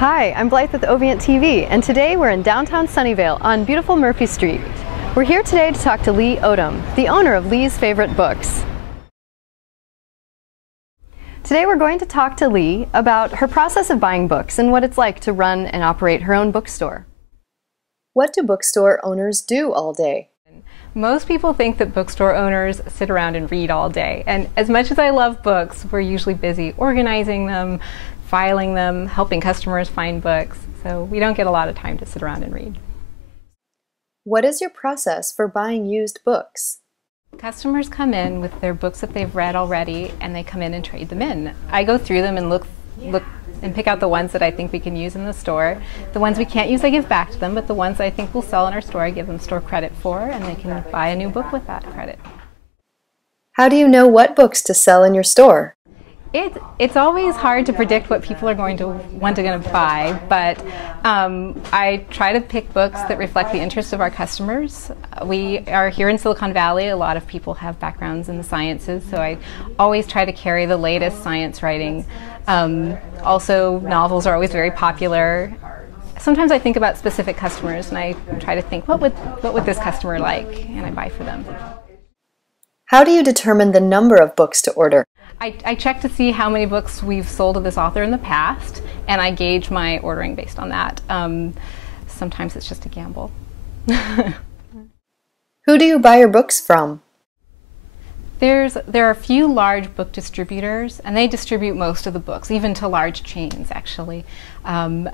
Hi, I'm Blythe with Ovient TV, and today we're in downtown Sunnyvale on beautiful Murphy Street. We're here today to talk to Leigh Odum, the owner of Leigh's Favorite Books. Today we're going to talk to Leigh about her process of buying books and what it's like to run and operate her own bookstore. What do bookstore owners do all day? Most people think that bookstore owners sit around and read all day, and as much as I love books, we're usually busy organizing them, filing them, helping customers find books, so we don't get a lot of time to sit around and read. What is your process for buying used books? Customers come in with their books that they've read already, and they come in and trade them in. I go through them and look and pick out the ones that I think we can use in the store. The ones we can't use I give back to them, but the ones I think will sell in our store I give them store credit for, and they can buy a new book with that credit. How do you know what books to sell in your store? It's always hard to predict what people are going to want to buy, but I try to pick books that reflect the interests of our customers. We are here in Silicon Valley. A lot of people have backgrounds in the sciences, so I always try to carry the latest science writing. Also, novels are always very popular. Sometimes I think about specific customers, and I try to think, what would this customer like, and I buy for them. How do you determine the number of books to order? I check to see how many books we've sold to this author in the past, and I gauge my ordering based on that. Sometimes it's just a gamble. Who do you buy your books from? There are a few large book distributors, and they distribute most of the books, even to large chains, actually. One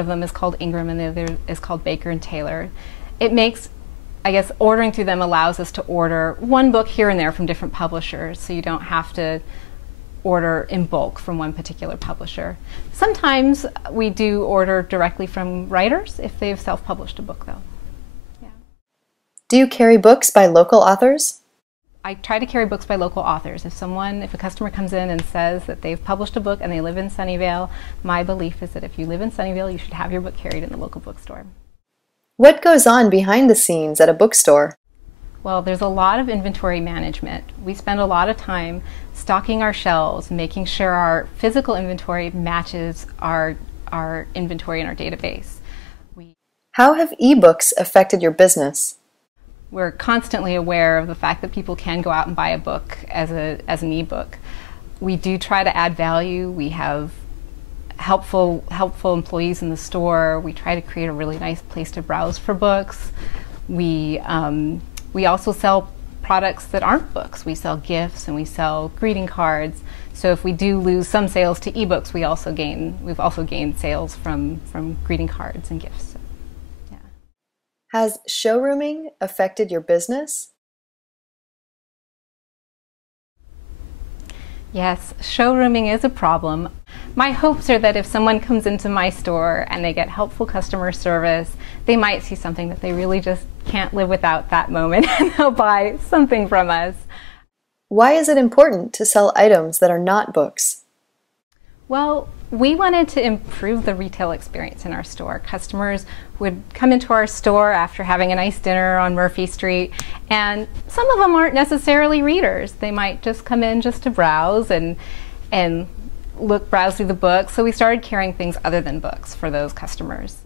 of them is called Ingram, and the other is called Baker & Taylor. It makes, I guess, ordering through them allows us to order one book here and there from different publishers, so you don't have to order in bulk from one particular publisher. Sometimes we do order directly from writers if they've self-published a book, though. Yeah. Do you carry books by local authors? I try to carry books by local authors. If a customer comes in and says that they've published a book and they live in Sunnyvale, my belief is that if you live in Sunnyvale, you should have your book carried in the local bookstore. What goes on behind the scenes at a bookstore? Well, there's a lot of inventory management. We spend a lot of time stocking our shelves, making sure our physical inventory matches our inventory in our database. How have ebooks affected your business? We're constantly aware of the fact that people can go out and buy a book as an ebook. We do try to add value. We have helpful employees in the store. We try to create a really nice place to browse for books. We also sell products that aren't books. We sell gifts and we sell greeting cards. So if we do lose some sales to ebooks, we've also gained sales from greeting cards and gifts. So, yeah. Has showrooming affected your business? Yes, showrooming is a problem. My hopes are that if someone comes into my store and they get helpful customer service, they might see something that they really just can't live without that moment, and they'll buy something from us. Why is it important to sell items that are not books? Well, we wanted to improve the retail experience in our store. Customers would come into our store after having a nice dinner on Murphy Street, and some of them aren't necessarily readers. They might just come in just to browse and browse through the books. So we started carrying things other than books for those customers.